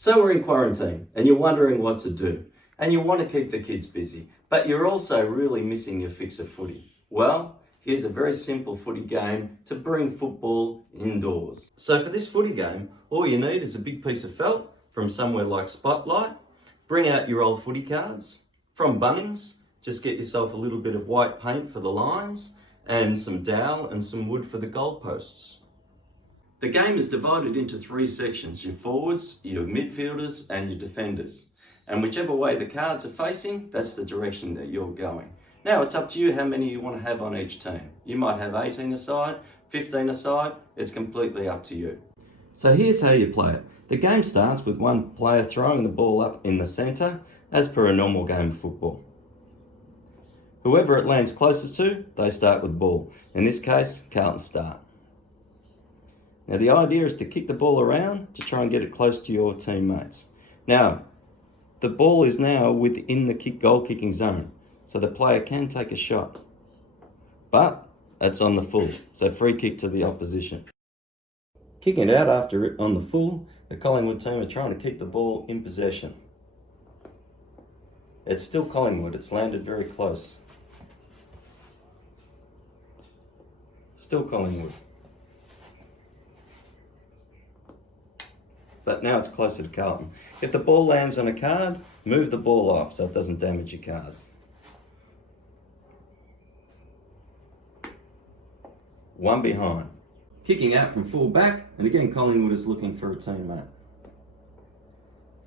So we're in quarantine and you're wondering what to do and you want to keep the kids busy, but you're also really missing your fix of footy. Well, here's a very simple footy game to bring football indoors. So for this footy game, all you need is a big piece of felt from somewhere like Spotlight. Bring out your old footy cards. From Bunnings, just get yourself a little bit of white paint for the lines and some dowel and some wood for the goalposts. The game is divided into three sections: your forwards, your midfielders and your defenders. And whichever way the cards are facing, that's the direction that you're going. Now it's up to you how many you want to have on each team. You might have 18 aside, 15 aside, it's completely up to you. So here's how you play it. The game starts with one player throwing the ball up in the centre, as per a normal game of football. Whoever it lands closest to, they start with the ball. In this case, Carlton start. Now the idea is to kick the ball around to try and get it close to your teammates. Now, the ball is now within the goal kicking zone, so the player can take a shot. But it's on the full, so free kick to the opposition. Kicking it out after it on the full, the Collingwood team are trying to keep the ball in possession. It's still Collingwood, it's landed very close. Still Collingwood. But now it's closer to Carlton. If the ball lands on a card, move the ball off so it doesn't damage your cards. One behind. Kicking out from full back, and again Collingwood is looking for a teammate.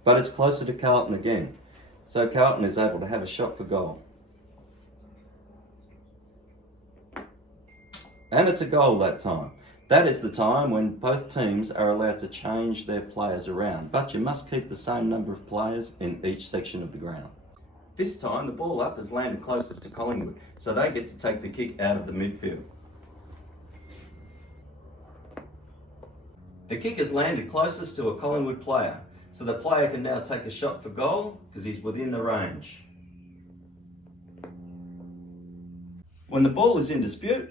But it's closer to Carlton again, so Carlton is able to have a shot for goal. And it's a goal that time. That is the time when both teams are allowed to change their players around, but you must keep the same number of players in each section of the ground. This time the ball up has landed closest to Collingwood, so they get to take the kick out of the midfield. The kick has landed closest to a Collingwood player, so the player can now take a shot for goal because he's within the range. When the ball is in dispute,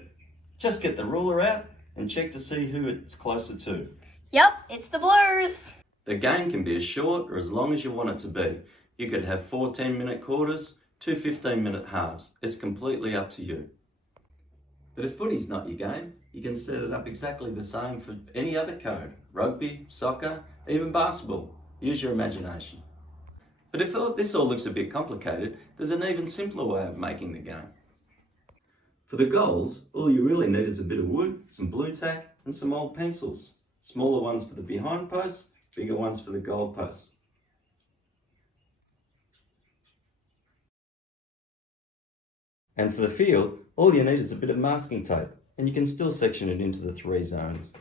just get the ruler out and check to see who it's closer to. Yep, it's the Blues. The game can be as short or as long as you want it to be. You could have 4 10-minute quarters, 2 15-minute halves. It's completely up to you. But if footy's not your game, you can set it up exactly the same for any other code. Rugby, soccer, even basketball. Use your imagination. But if this all looks a bit complicated, there's an even simpler way of making the game. For the goals, all you really need is a bit of wood, some blue tack and some old pencils. Smaller ones for the behind posts, bigger ones for the goal posts. And for the field, all you need is a bit of masking tape, and you can still section it into the 3 zones.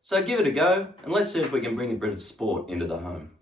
So give it a go, and let's see if we can bring a bit of sport into the home.